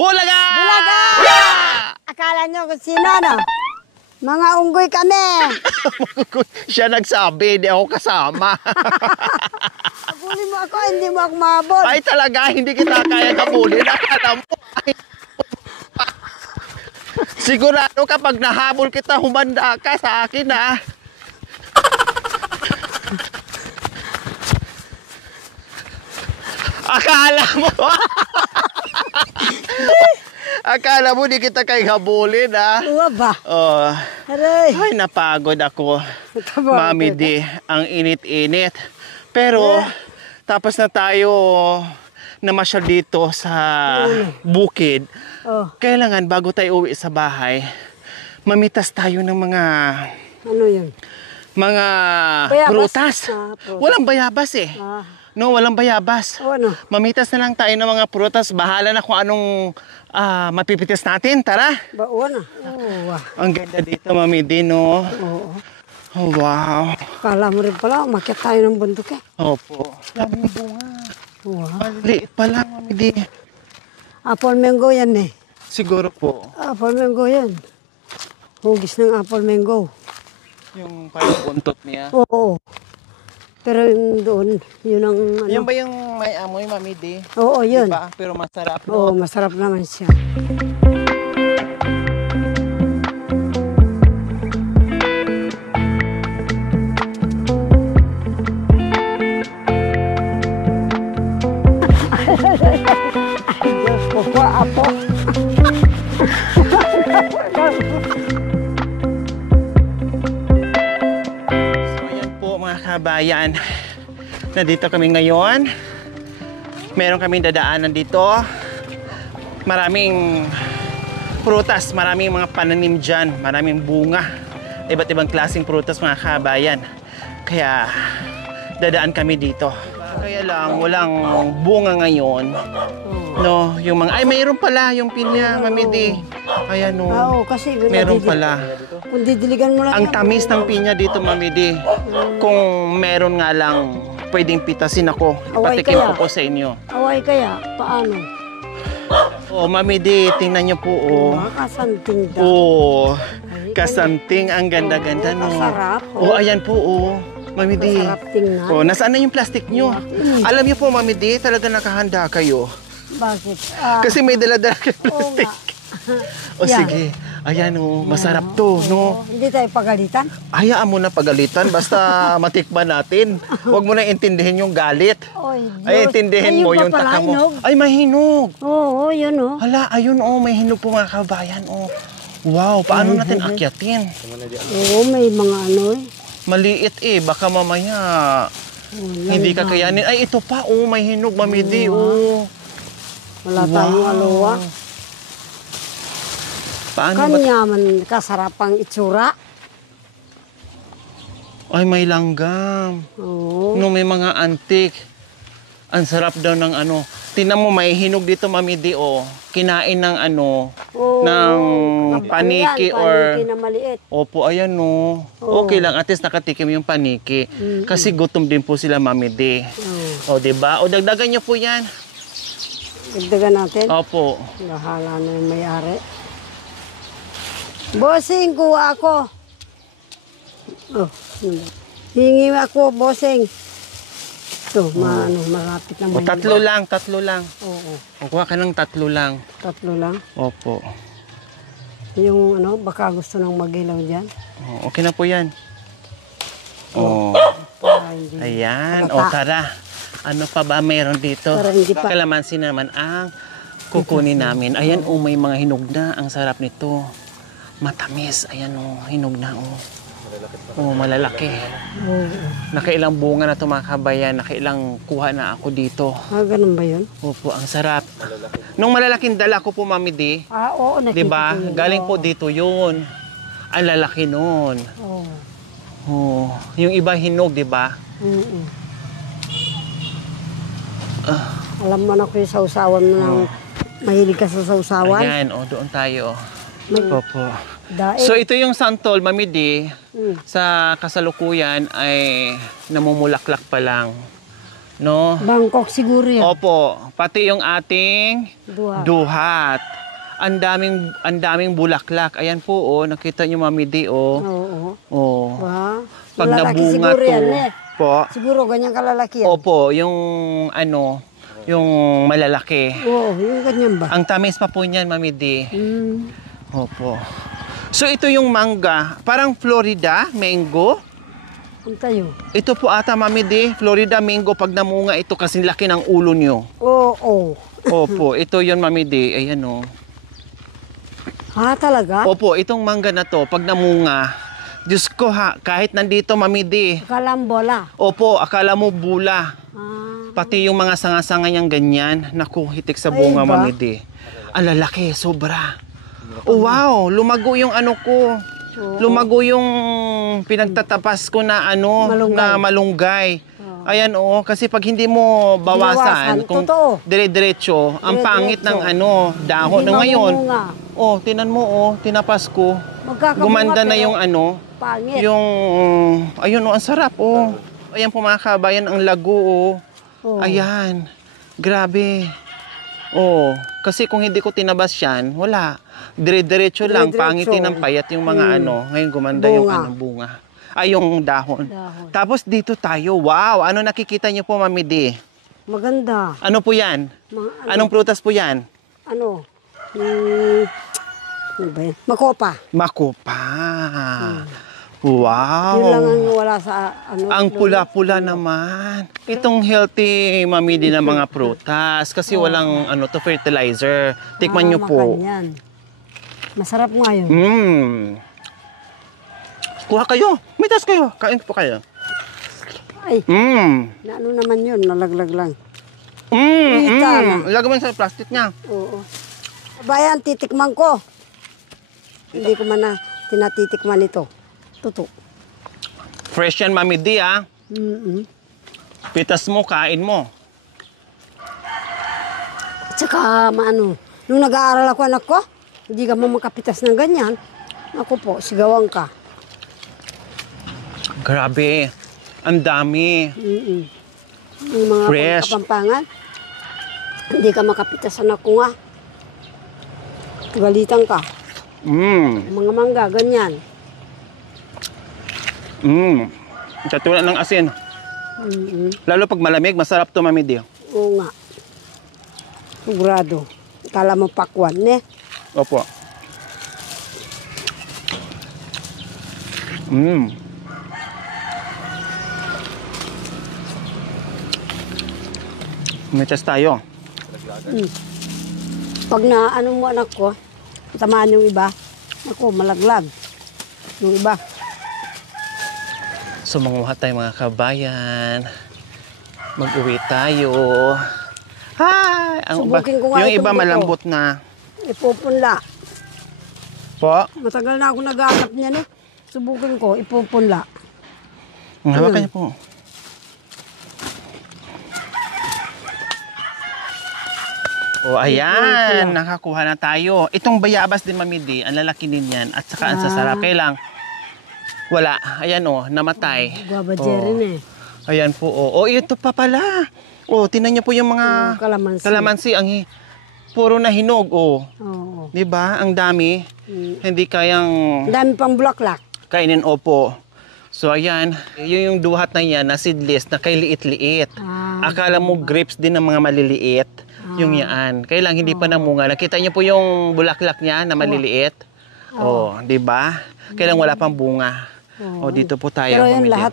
Bulaga! Bulaga! Akala nyo kung sino, no? Mga unggoy kami. Siya nagsabi, di ako kasama. Habulin mo ako, hindi mo ako mahabol. Ay talaga, hindi kita kaya kabulin. Alam mo, ay, sigurado kapag nahabol kita, humanda ka sa akin, ha? Akala mo di kita kay habulin, ha? Uwa ba? Oh. Aray. Ay, napagod ako. Mami di, ang init-init. Pero, tapos na tayo namasyal dito sa bukid. Oh. Kailangan, bago tayo uwi sa bahay, mamitas tayo ng mga... Ano yun? Mga Bayabas? prutas. Prutas. Walang bayabas eh. No, walang bayabas. O ano? Mamitas na lang tayo ng mga prutas. Bahala na kung anong mapipitas natin. Tara. O ano? Oo. Ang ganda dito, Mami Di, no? Oo. Oh, wow. Kala mo rin pala, umakyat tayo ng bundok eh. Opo. Daming bunga. Wow. Maliit pa lang, Mami Di. Apple mango yan eh. Siguro po. Apple mango yan. Hugis ng apple mango. Yung parang buntot niya. Oo. Pero yung doon, yun ang ano. Yan ba yung may amoy, Mami Di? Oo, yun. Diba? Pero masarap. Oo, No? masarap naman siya. Diyos ko po, apo. So ayan po mga kabayan, nandito kami ngayon. Meron kaming dadaanan dito. Maraming prutas, maraming mga pananim dyan, maraming bunga. Iba't ibang klaseng prutas mga kabayan. Kaya dadaan kami dito. Kaya lang walang bunga ngayon. No, yung mga ay mayroon pala yung pinya, Mami Di. Ayan no. Oo, kasi Meron pala. kung didiligan mo lang Ang yan, tamis ng pinya dito, Mami Di. Kung meron nga lang pwedeng pitasin ako, Away patikim kaya? ko po sa inyo. away kaya, paano? Oh, Mami Di, tingnan niyo po oh. Kasanting daw. Oh, kasanting, ang ganda-ganda no. Masarap. Oh, ayan po oh. Mami Di. Masarap tingnan. Oh, nasaan na yung plastic nyo? Alam niyo po, Mami Di, talaga nakahanda kayo. Bakit? Kasi may dala-dala kayong oo plastic. nga. O Yan. sige, ayan oh, masarap to, no? Hindi tayo pagalitan. Hayaan mo na pagalitan, basta matikman natin. Huwag mo na intindihin yung galit. Oy, Ay, intindihin mo yung taka mo. Ay, may hinog. Oo, yun oh. Hala, ayun oh, may hinog po mga kabayan oh. Wow, paano natin akyatin? Oo, may mga ano eh. Maliit eh, baka mamaya hindi kakayanin. Ay, ito pa oh, may hinog, Mami Di oh. Wala tayong alowa. Paano ba? Kanya man kasarapang itsura. Ay, may langgam. Oo. No, may mga antik. Ang sarap daw ng ano. Tingnan mo, may hinog dito, Mami Di, oh. Kinain ng ano, Oo. ng Ano paniki yan, or... paniki na maliit. Opo, ayan, no. Oo. Okay lang, at least nakatikim yung paniki. Kasi gutom din po sila, Mami Di. Oo. O, diba? O, dagdagan nyo po yan. Dagdagan natin. Opo. Bahala na yung may-ari. Bossing, kuha ako. Oh, hingi ako, bossing. Ito, malapit na O, may... tatlo lang. Oo, O, kuha ka ng tatlo lang. tatlo lang. Opo. Yung ano, baka gusto nang mag-ilaw dyan. O, okay na po yan. O, Para hindi. ayan. Halata. O, tara. Ano pa ba mayroon dito? Para hindi pa- Kalamansi naman ang kukunin namin. Ayan, oh, may mga hinog na. Ang sarap nito. Matamis. Ayan, oh, hinog na, oh. Oh, malalaki. Oo. Nakailang bunga na ito, mga kabayan. Nakailang kuha na ako dito. Ganun ba yun? Opo, ang sarap. Nung malalaking dala ko po, Mami Di, Oo, nakita diba? ko yun. Galing po dito yun. Ang lalaki nun. Oo. Oh, yung iba hinog, diba? Alam mo na ko yung sausawan mo ng mahilig ka sa sausawan. Ayan, oh, doon tayo. Opo. Daig. So ito yung santol, Mami Di, Mm. sa kasalukuyan ay namumulaklak pa lang. No? Bangkok siguro yan. Opo, pati yung ating Duha. duhat. Ang daming bulaklak. Ayan po, oh, nakita niyo Mami D, oh. Oo. Oh. Ba? Pag Malalaki nabunga siguro to, yan, eh. po. Siguro ganyan kalalaki yan. Opo, yung ano, yung malalaki. Oo, yung ganyan ba? Ang tamis pa po niyan, Mami D. Hmm. Opo. So ito yung mangga, parang Florida mango. Ang tayo. Ito po ata Mami D, Florida mango pag namunga ito kasi laki ng ulo nyo. Oo. Opo, ito yun Mami D, ayan o. Ha, talaga? Opo, itong mangga na to pag namunga, Diyos ko ha, kahit nandito Mami D. Kalambola. Opo, akala mo bula. Ah. Pati yung mga sanga-sanga niyang ganyan, naku, hitik sa bunga Ay, ba? Mami D. Ang lalaki, sobra. Oh wow, lumago yung ano ko. Oo. Lumago yung pinagtatapas ko na ano, Malunggay. na malunggay. Oo. Ayan oh, kasi pag hindi mo bawasan, Binawasan, totoo. dire-diretso, ang pangit ng Dire-diretso. ano, dahon. Hindi Na ngayon, mamumunga. oh, tinan mo oh, tinapas ko. Magkakamunga Gumanda na pero yung ano, Pangit. yung, ayun oh, ang sarap oh. Ayan po mga kabayan, ang lago oh. Oo. Ayan, grabe. Oh, kasi kung hindi ko tinabas yan, wala. Dire-diretso lang, Dire-diretso. pangitin ng payat yung mga ano. Ngayon gumanda yung Bunga. anong bunga. Ay, yung dahon. Dahon. Tapos dito tayo, wow, ano nakikita niyo po, Mami D? Maganda. Ano po yan? Mga, ano, Anong prutas po yan? ano? Ano ba yan? Makopa. Makupa. Wow. Yun lang ang wala sa ano. Ang pula-pula naman. Itong healthy Mami D na mga prutas kasi walang ano to fertilizer. Tikman niyo po. Makanyan. Masarap nga yun. Kuha kayo. Mitas kayo. Kain po kayo. Ay, na ano naman yun, nalaglag lang. Ita na. Lagay mo sa plastic niya. Oo. Bayan, titikman ko. Hindi ko man na tinatitikman ito. Tuto. Fresh yan, Mami D, ah. Pitas mo, kain mo. At saka, maano, nung nag-aaral ako anak ko, hindi ka mo makapitas ng ganyan. Ako po, sigawan ka. Grabe. Ang dami. Yung mga Fresh. kapampangan, hindi ka makapitas anak ko nga. Galitan ka. Mga mangga, ganyan. Katulad ng asin. Lalo pag malamig, masarap to, Mami D. Oo nga. Sigurado. Kala mo pakwan, ne? Opo. May test tayo. Pag na ano mo anak ko, tamaan yung iba, ako malaglag. Yung iba. So manguha tayo mga kabayan. Mag-uwi tayo. Hi! Subukin ko nga yung itong iba buto. malambot na. Ipupunla. Po? Matagal na ako naghahanap niyan eh. Subukin ko, ipupunla. Hawakan niyo po. O ayan, nakakuha na tayo. Itong bayabas din, Mami D, ang lalaki din yan. At saka ang sasarap. Kailang wala. Ayan o, namatay. Guava jerry eh. Ayan po, o. O, ito pa pala. O, tinan niyo po yung mga Kalamansi. kalamansi. Puro na hinog, o. Oo. Di ba? Ang dami. Hindi kayang Ang dami pang bulaklak. kainin, opo. So, ayan. Yun yung duhat na yan na seedless na kay liit-liit. Akala mo grapes din ng mga maliliit. Yung yan. Kailang hindi pa namunga. Nakita niyo po yung bulaklak niya na maliliit. Oh, di ba? Kailang wala pang bunga. O, dito po tayo. Pero yun bumili. lahat,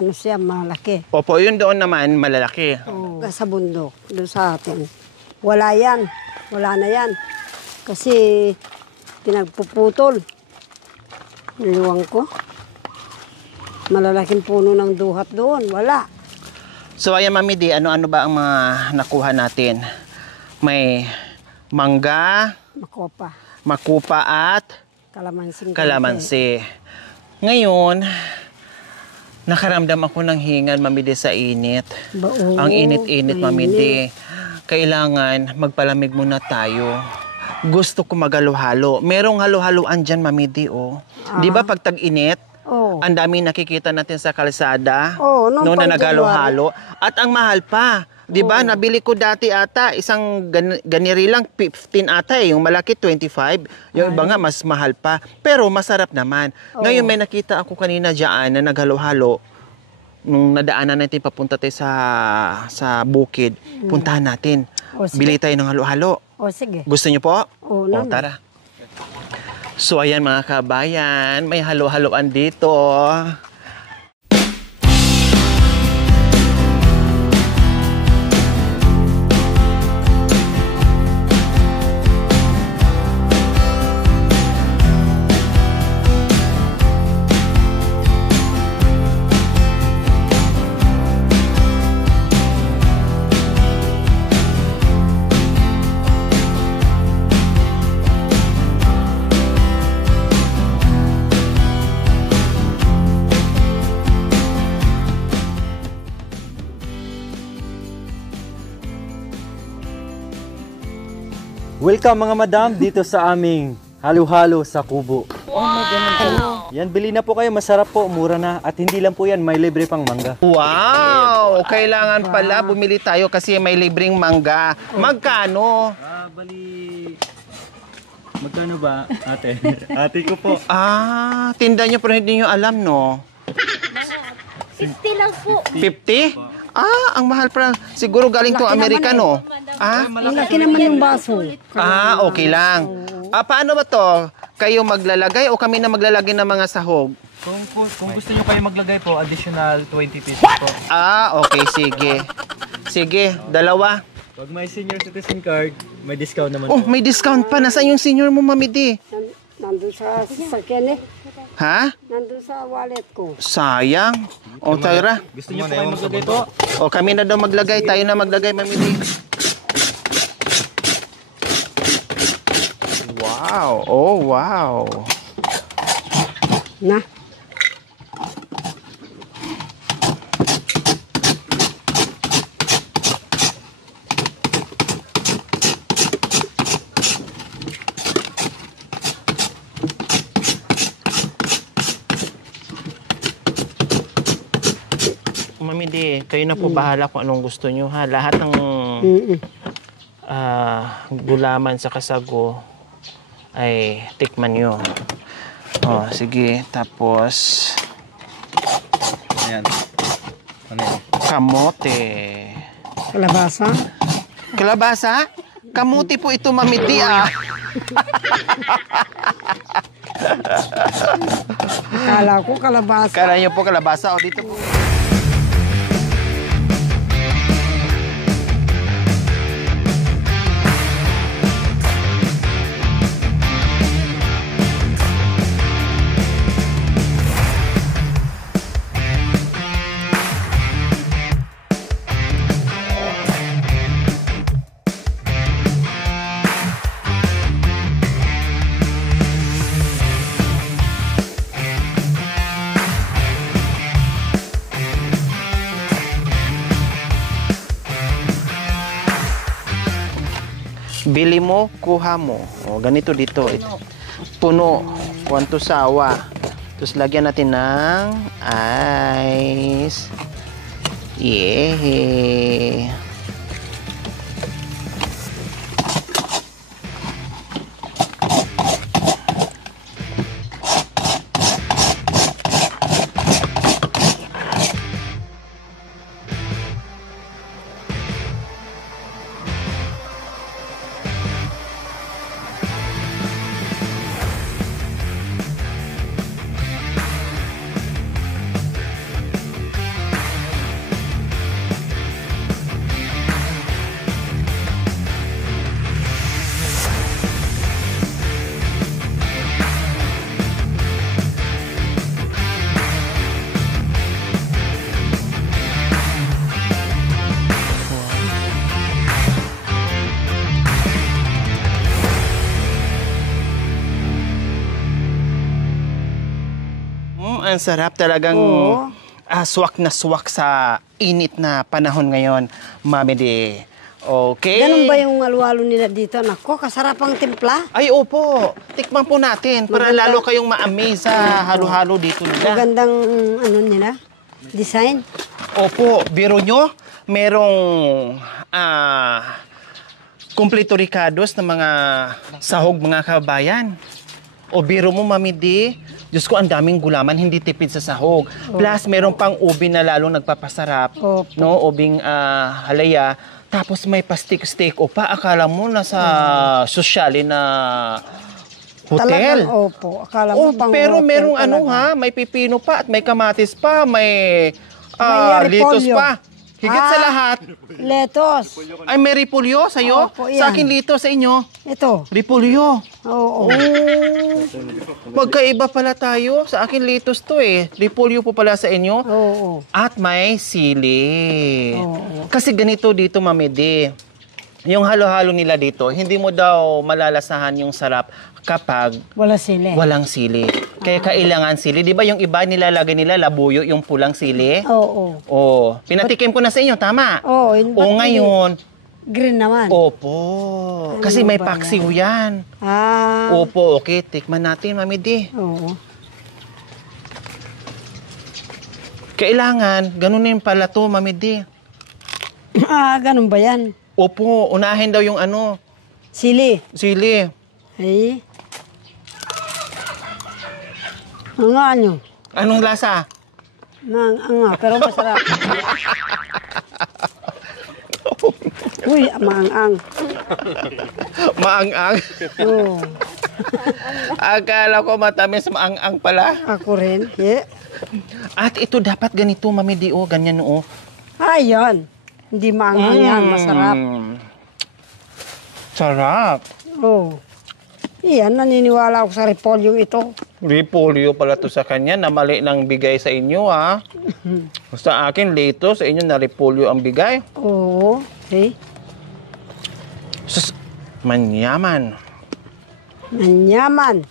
ano siya, malaki. Opo, yun doon naman, malalaki. Oo. Sa bundok, doon sa atin. Wala yan. Wala na yan. Kasi pinagpuputol. Niluwang ko. Malalaking puno ng duhat doon. Wala. So, ayan, Mami D, ano-ano ba ang mga nakuha natin? May mangga, Makopa. makupa at Kalamansing. kalamansi. Ngayon, nakaramdam ako ng hingal, Mami D, sa init. Ang init-init, Mami D. Kailangan magpalamig muna tayo. Gusto ko maghalo-halo. Merong halo-haloan dyan, Mami D, oh. Di ba pag tag-init? Oo. Oo. Ang daming nakikita natin sa kalsada. Oo, nung noon na pang naghalo-halo. At ang mahal pa. 'Di ba? Nabili ko dati ata isang ganiri lang 15 ata eh. Yung malaki 25. Yung iba nga mas mahal pa. Pero masarap naman. Ngayon may nakita ako kanina diyan na naghalo-halo. Nung nadaanan natin papunta tayo sa bukid, puntahan natin. O, sige. Bili tayo ng halo-halo. O, sige. Gusto niyo po? Oo, O, tara. So ayan mga kabayan, may halo-haloan dito. Welcome mga madam dito sa aming halo-halo sa kubo. Yan, bili na po kayo. Masarap po, mura na. At hindi lang po yan, may libre pang mangga. Wow! Kailangan pala bumili tayo kasi may libreng mangga. Magkano? Magkano ba, ate? Ate ko po. Tinda nyo pero hindi nyo alam, no? 50 lang po. 50? Ang mahal pa. Siguro galing to Amerikano. Ang laki naman yung baso. Okay lang. Paano ba to? Kayo maglalagay o kami na maglalagay ng mga sahog? Kung gusto nyo kayo maglagay po, additional 20 pesos po. Okay, sige. Sige, dalawa. Pag may senior citizen card, may discount naman Oh, po. may discount pa. Nasaan yung senior mo, Mamidi? Nandun sa sasakyan eh. Ha? Nandun sa wallet ko. Sayang. O, tara. Gusto nyo po kayo maglagay po? O, kami na daw maglagay. Tayo na maglagay, Mamidi. Wow. Oh, wow. Na. Mamidi, kayo na po bahala kung anong gusto nyo, ha? Lahat ng gulaman sa kasago ay tikman nyo. Oh, sige. Tapos, Ayan. Ano yan? kamote. Kalabasa. Kalabasa? Kamuti po ito, Mamidi, Akala ko kalabasa. Kala nyo po kalabasa. O, dito po. Bili mo, kuha mo. O, ganito dito. Puno. Kwanto sawa. Tapos lagyan natin ng ice. Yeah. Ang sarap talagang swak na swak sa init na panahon ngayon, Mami de. Okay. Ganun ba yung halo-halo nila dito? Nako, kasarapang timpla. Ay, opo. Tikman po natin para Maganda. lalo kayong ma-amaze sa halo-halo dito nila. Magandang ano nila, design. Opo, biro nyo, merong kumpleto ricados ng mga sahog mga kabayan. O biro mo, Mami D, Diyos ko, ang daming gulaman, hindi tipid sa sahog. Plus, meron pang ubi na lalong nagpapasarap. Opo. No, ubing halaya. Tapos may pastik-steak o pa. Akala mo nasa sosyali na hotel. Talagang, opo. Akala mo Oh, pang pero hotel merong ano talaga. ha, may pipino pa at may kamatis pa, may May litos repolyo. pa. Higit sa lahat, Letos. ay may repolyo sa'yo? Opo, Sa yan. akin litos, sa inyo, Ito. repolyo. Oo. Magkaiba pala tayo. Sa akin litos to eh. Repolyo po pala sa inyo. Oo. At may sili. Oo. Kasi ganito dito, Mami D. Yung halo-halo nila dito, hindi mo daw malalasahan yung sarap kapag Wala sila. walang sili. Kaya kailangan sili. Di ba yung iba nilalagay nila labuyo, yung pulang sili? Oo. Oo. Pinatikim ko na sa inyo, tama? Oo. O ngayon, Green naman. opo. Kasi Ano may ba paksiw yan. Ah. Opo, okay. Tikman natin, Mami D. Oo. Kailangan, ganunin pala to, Mami D. Ah, ganun ba yan? Opo, unahin daw yung ano, Sili. sili. Ay. Ang ano? Anong lasa? Ang pero masarap. Uy, maang-ang. Maang-ang. Oo. Akala ko matamis maang-ang pala. Ako rin. Yeah. At ito dapat ganito, Mami D, oh, ganyan oh. Ayan. Hindi maang-ang yan. Masarap. Sarap. Oo. Iyan, naniniwala ako sa repolyo ito. Repolyo pala to sa kanya na mali nang bigay sa inyo, ha? Sa akin, lito, sa inyo na repolyo ang bigay. Oo. Okay. Sus, manyaman. Nanyaman.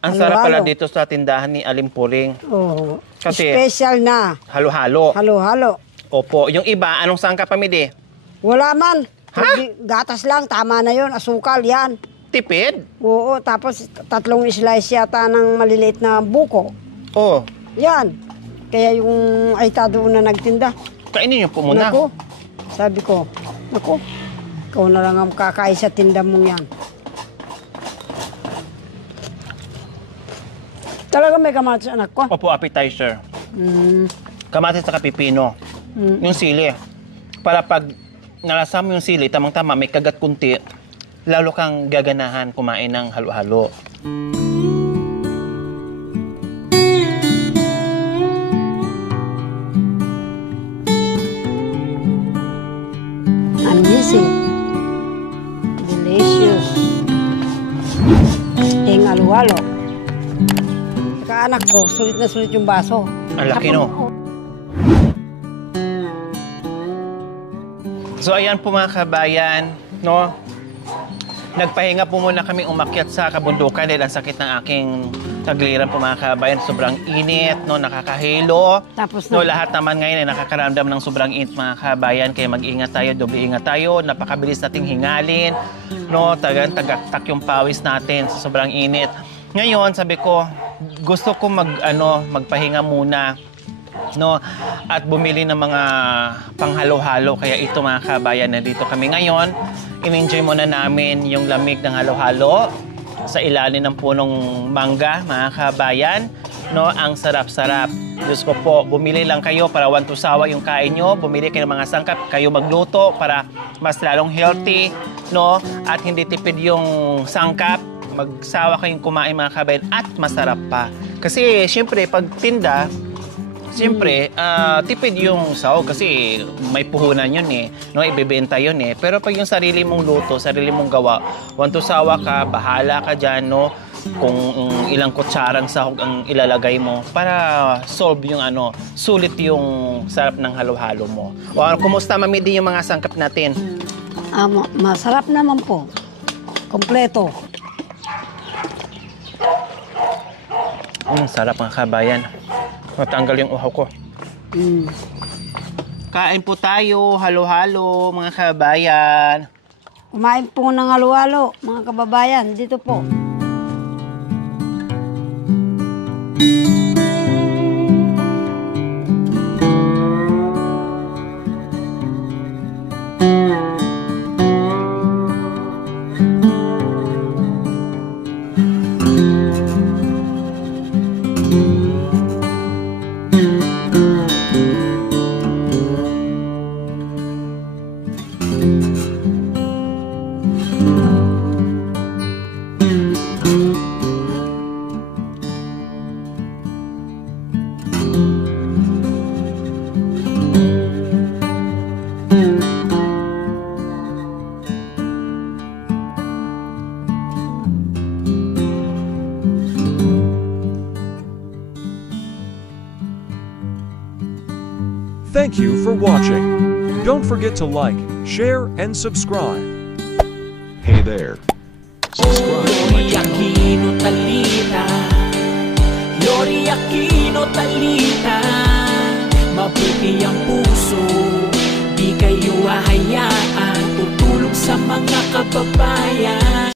Ang sarap pala Halo-halo. dito sa tindahan ni Alimpuring. Oo. Kasi- Special na. Halo-halo. Halo-halo. Opo. Yung iba, anong sangka, Pamidi? Wala man. Ha? Gatas lang. Tama na yun. Asukal yan. Tipid? Oo. Tapos 3 slice yata ng maliliit na buko. Oh. Yan. Kaya yung aita doon na nagtinda. Kainin niyo po muna. Naku. Sabi ko, naku. Ikaw na lang ang kakain sa tinda mong yan. Talaga may kamatis anak ko. Opo, appetizer. Mm. Kamatis sa pipino. Yung sili. Para pag nalasa mo yung sili, tamang-tama, may kagat kunti, lalo kang gaganahan kumain ng halo-halo. Amazing. Delicious. Ing alo-alo. Saka anak ko, sulit na sulit yung baso. Ang laki, no? So, ayan po mga kabayan, no? Nagpahinga po muna kami umakyat sa kabundukan dahil ang sakit ng aking tagliran po mga kabayan. Sobrang init, no? Nakakahilo. Tapos No, na. lahat naman ngayon ay nakakaramdam ng sobrang init mga kabayan. Kaya mag-ingat tayo, doble ingat tayo. Napakabilis nating hingalin, no? Tagaktak yung pawis natin sa sobrang init. Ngayon, sabi ko, gusto ko magpahinga muna, no, at bumili ng mga panghalo-halo. Kaya ito mga kabayan, nandito kami ngayon. In-enjoy muna namin yung lamig ng halo-halo sa ilalim ng punong mangga, mga kabayan. No, ang sarap-sarap. Diyos ko po, bumili lang kayo para one to sawa yung kain nyo. Bumili kayo ng mga sangkap, kayo magluto para mas lalong healthy, no, at hindi tipid yung sangkap. Magsawa kayong kumain mga kabayan at masarap pa. Kasi syempre pag tinda, siyempre, tipid yung sahog kasi may puhunan yun eh. No, ibebenta yun eh. Pero pag yung sarili mong luto, sarili mong gawa, want to sawa ka, bahala ka dyan, no? Kung ilang kutsarang sahog ang ilalagay mo para solve yung sulit yung sarap ng halo-halo mo. O, kumusta Mami din yung mga sangkap natin? Masarap naman po. Kompleto. Sarap mga kabayan. Matanggal yung uhaw ko. Mm. Kain po tayo, halo-halo, mga kabayan. Kumain po ng halo-halo, mga kababayan. Dito po. Thank you for watching. Don't forget to like, share, and subscribe. Hey there. Subscribe to my Yori channel. Aquino Talita, Yori Aquino Talita, mabuti ang puso, di kayo hahayaan, tutulong sa mga kababayan.